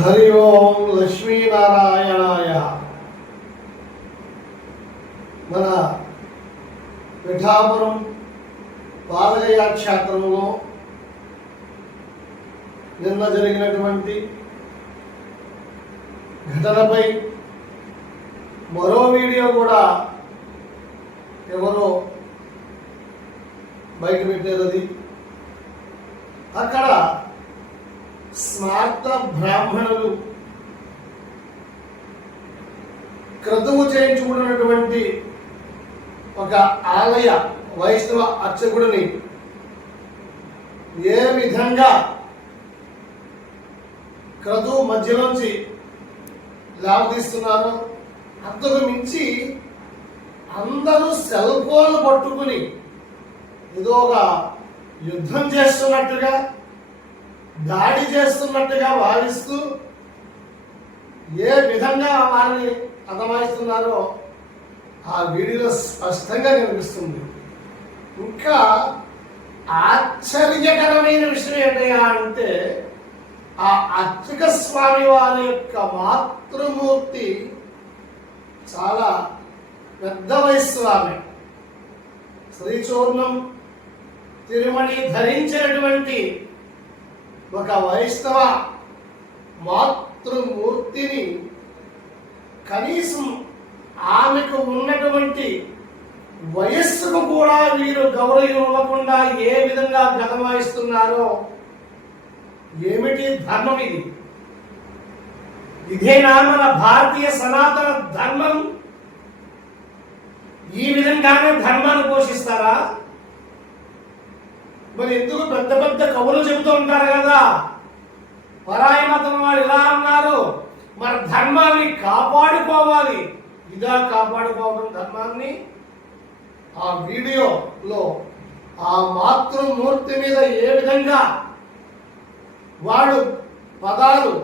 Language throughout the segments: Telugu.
హరి ఓం లక్ష్మీనారాయణాయ. మన పిఠాపురం పాదయాత్రలో నిన్న జరిగినటువంటి ఘటనపై మరో వీడియో కూడా ఎవరో బయట పెట్టారు. అది అక్కడ స్మార్త బ్రాహ్మణులు క్రతువు చేయించుకున్నటువంటి ఒక ఆలయ వైష్ణవ అర్చకుడిని ఏ విధంగా క్రతువు మధ్యలోంచి లాభతీస్తున్నారో అంతకు మించి అందరూ సెల్ ఫోన్లు పట్టుకుని ఏదో ఒక యుద్ధం చేస్తున్నట్టుగా, దాడి చేస్తున్నట్టుగా భావిస్తూ ఏ విధంగా వారిని అదమాయిస్తున్నారో ఆ వీడియోలో స్పష్టంగా కనిపిస్తుంది. ఇంకా ఆశ్చర్యకరమైన విషయం ఏంటయ్యా అంటే, ఆ అర్చక స్వామి వారి యొక్క మాతృమూర్తి చాలా పెద్ద వయస్సు ఆమె. శ్రీచూర్ణం తిరుమణి ధరించినటువంటి ఒక వైష్ణవ మాతృమూర్తిని కనీసం ఆమెకు ఉన్నటువంటి వయస్సుకు కూడా వీరు గౌరవం ఇవ్వకుండా ఏ విధంగా గతమాయిస్తున్నారో, ఏమిటి ధర్మం ఇది? ఇదేనా మన భారతీయ సనాతన ధర్మం? ఈ విధంగానే ధర్మాన్ని పోషిస్తారా? మరి ఎందుకు పెద్ద పెద్ద కవులు చెబుతూ ఉంటారు కదా, పరాయి మతం వారు ఇలా అన్నారు, మరి ధర్మాన్ని కాపాడుకోవాలి. ఇదా కాపాడుకోవడం ధర్మాన్ని? ఆ వీడియోలో ఆ మాతృమూర్తి మీద ఏ విధంగా వాడు పదాలు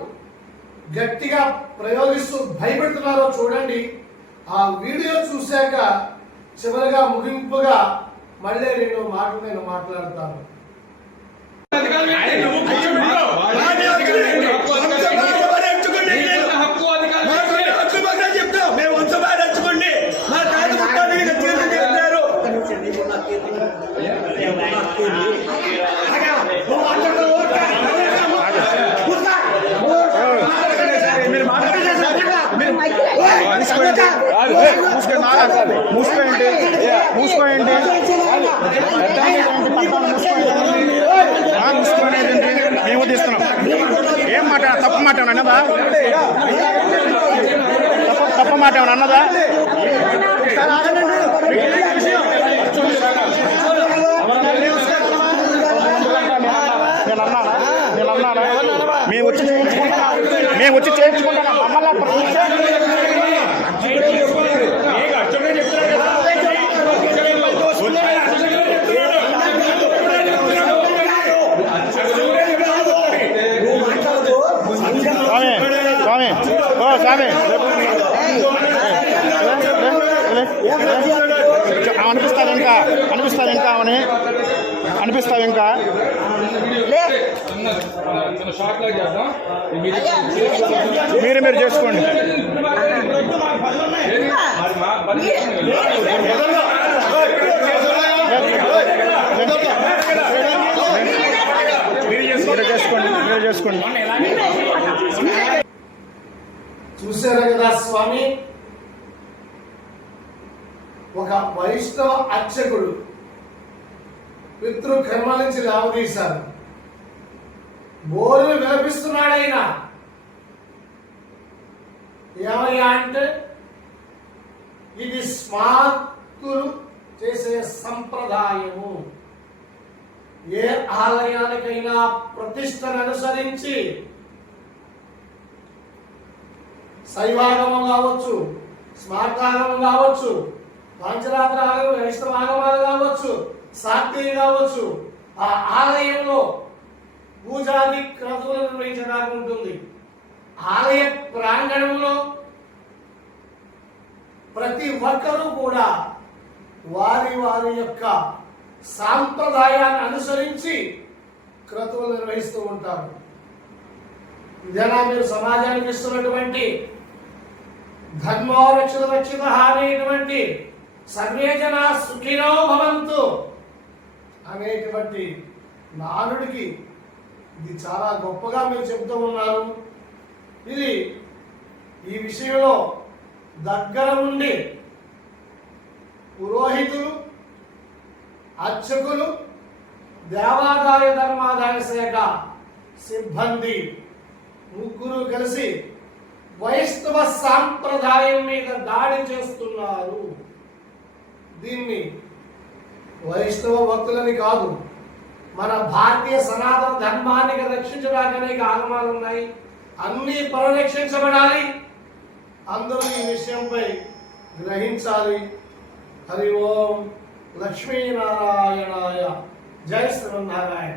గట్టిగా ప్రయోగిస్తూ భయపెడుతున్నారో చూడండి. ఆ వీడియో చూశాక చివరిగా ముగింపుగా మళ్ళీ రెండు మాటలు నేను మాట్లాడతాను. మూసుకోండి మేము తీస్తున్నాం. ఏం మాట? తప్పు మాట అన్నదా? తప్పు మాట అన్నదా? నేను అన్నానా? మేము వచ్చి చేయించుకుంటాం. అనిపిస్తావు ఇంకా మీరు చేసుకోండి. మీరు చేసుకోండి. చూశారు కదా స్వామి, ఒక వైష్ణవ అర్చకుడు పితృకర్మ నుంచి లాభతీశారు. బోర్లు విలపిస్తున్నాడైనా. ఏమయ్యా అంటే, ఇది స్మార్తులు చేసే సంప్రదాయము. ఏ ఆలయానికైనా ప్రతిష్టను అనుసరించి శైవాగమం కావచ్చు, స్మార్తాగమం కావచ్చు, పాంచరాత్ర ఆగమం, వైష్ణవ ఆగమాలు కావచ్చు, శాక్తి కావచ్చు, ఆ ఆలయంలో పూజాది క్రతువులు నిర్వహించడానికి ఉంటుంది. ఆలయ ప్రాంగణంలో ప్రతి ఒక్కరూ కూడా వారి వారి యొక్క సాంప్రదాయాన్ని అనుసరించి క్రతువులు నిర్వహిస్తూ ఉంటారు. ఇదేనా మీరు సమాజానికి ఇస్తున్నటువంటి ధర్మో రక్షిత రక్షిత అనేటువంటి సర్వే జనా సుఖినో భవంతు అనేటువంటి నానుడికి ఇది చాలా గొప్పగా మీరు చెబుతూ ఉన్నారు. ఇది ఈ విషయంలో దగ్గర ఉండి పురోహితులు, అర్చకులు, దేవాదాయ ధర్మాదాయ శాఖ సిబ్బంది ముగ్గురు కలిసి వైష్ణవ సాంప్రదాయం మీద దాడి చేస్తున్నారు. దీన్ని వైష్ణవ భక్తులని కాదు, మన భారతీయ సనాతన ధర్మాన్ని రక్షించడానికి అనేక ఆగమాలు ఉన్నాయి. అన్నీ పరిరక్షించబడాలి. అందరూ ఈ విషయంపై గ్రహించాలి. హరి ఓం లక్ష్మీనారాయణాయ. జై శ్రీమన్నారాయణ.